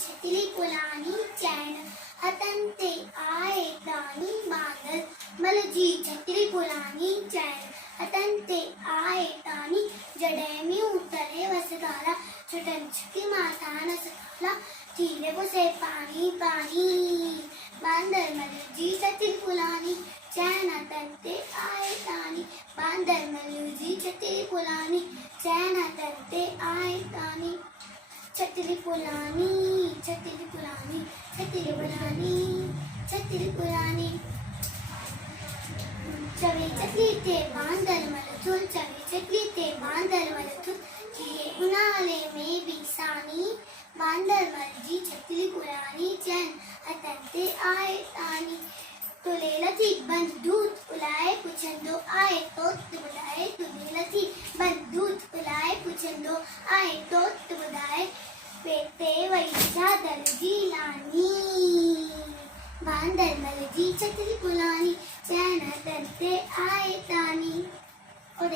छतरी पुलानी चैन हतन ते आए दानी बांदर मलजी छतरी पुलानी चैन हतन ते आए दानी जडेमी उतरे वसगाला छटन छकी माथान सकाला धीरे पुसे पानी पानी बांदर मलजी छतरी पुलानी चैन हतन ते आए दानी बांदर मलजी छतरी पुलानी चैन हतन ते आए दानी छतरी पुलानी छतरी पुलानी छतरी पुलानी छतरी पुलानी चवे छतरी ते बांदर मलथुल चवे छतरी ते बांदर मलथुल किए उनाले में बिसानी बांदर मलजी छतरी पुलानी चैन हतन ते आए तानी तुलेला थी बंदूक उलाए पुछंदो आए तो बुलाए तुलेला थी बंदूक उलाए पुछंदो आए तो बुलाए पेटे वैशा दर्जी लानी बांदर मलजी छतरी पुलानी चैन हतन ते आए तानी और